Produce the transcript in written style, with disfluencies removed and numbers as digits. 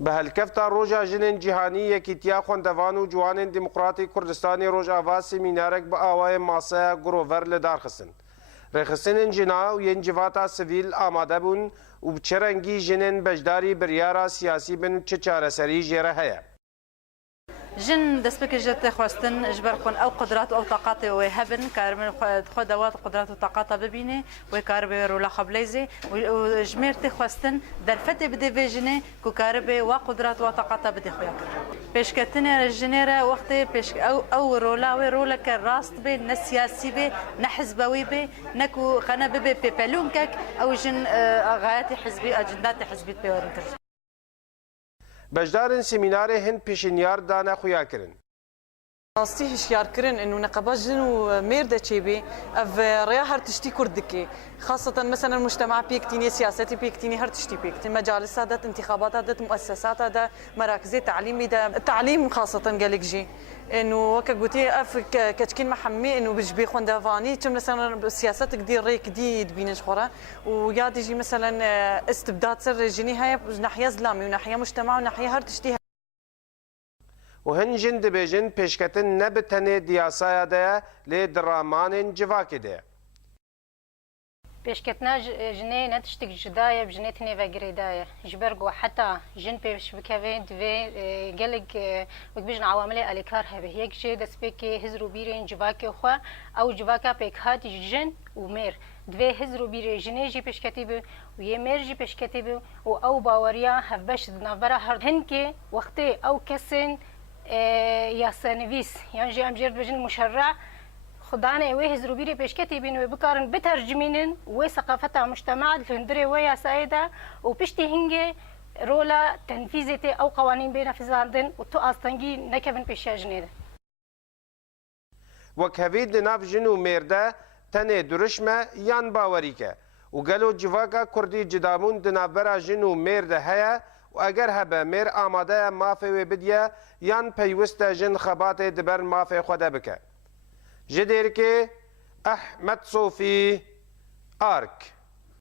به هلکفتا روژا جنین جیهانی یکیتیا خوندوان و جوان دموکراتی کردستانی روژاوا سمینارک به آوای ماسه گروور لدار خستن. رخصتن جنا و ینجواتا سویل آماده بون و بچرنگی جنین بجداری بریارا سیاسی بن چه چارەسەری جێرە هەیە. جن دەستپێکی ژێت خواستن ژبەر خۆن ئەو قدرات و ئەو تاقاتی وێ هەبن کارمن خۆ دەوات قدرات و تاقاتا ببینێ وێ کار بێ ڕوولا خەبلەیزێ و ژمێر تێ خواستن دەرفەتێ بدێ بێ ژنێ کو کار بێ وا قدرات و تاقاتا بدێ خۆیا کرد. پێشکەتنێ ژنێرە وەختێ ئەو ڕۆلا وێ ڕۆلەکە ڕاست بێ نە سیاسی بێ نە حزبەوی بێ نەکو خەنە ببێ پێپەلوونکەک ئەو ژن ئاغایەتی حزبی ئەجنداتی حزبیت پێوەرن کرد. بجدارن سمینار هند پیشنیار دانه خویا کرن. راستی هشیار کرن انه نقابات جن وميرده تشيبي اف ريا هر تشتي كردكي خاصه مثلا المجتمع بيكتيني سياساتي بيكتيني هر تشتي بيكتين مجالس هذا انتخابات هذا مؤسسات هذا مراكز تعليمي ده التعليم خاصه قالك جي انه وكا قلتي اف كتكين محمي انه بجبي خوندافاني تم مثلا سياسات كدير ريك ديد بين شخوره ويا تجي مثلا استبداد سر جني هاي ناحيه اسلامي وناحيه مجتمع وناحيه هر تشتي و هنجن دبیجن پیشکتن نبتنه دیاسایا ده لی درامان جواکی ده. پیشکتنا جنه نتشتک جدایه بجنه تنه و گریدایه جبرگو حتی جن پیش بکوین دوی گلگ وکبیجن عوامل الیکار هبه یک جه دست پیکی هزرو بیرین جواکی خوا او جواکا پیک هات جن و میر دوی هزرو بیر جنه جی پیشکتی بو و یه میر جی پیشکتی بو و او باوریا هفبش دنابرا هر هنکه وقتی او کسین یاسانویس یعنی جام جرد بجن مشرع خدانه وی هزرو بیری پیشکتی بین و بکارن بترجمینن و ثقافت مجتمع الفندری و یاسایده و پشتی هنگه رولا تنفیذی او قوانین بین فزاندن و تو آستانگی نکبن پیشیا جنیده. وکهوید ناف جنو مرده تنه درشمه یان باوری که و گلو جواکا کردی جدامون دنابرا جنو مرده هیا و اگر هبه میر آماده مافی و بدیه یان پیوسته جن خبات دبر مافی خوده بکه. جدیر که احمد صوفی آرک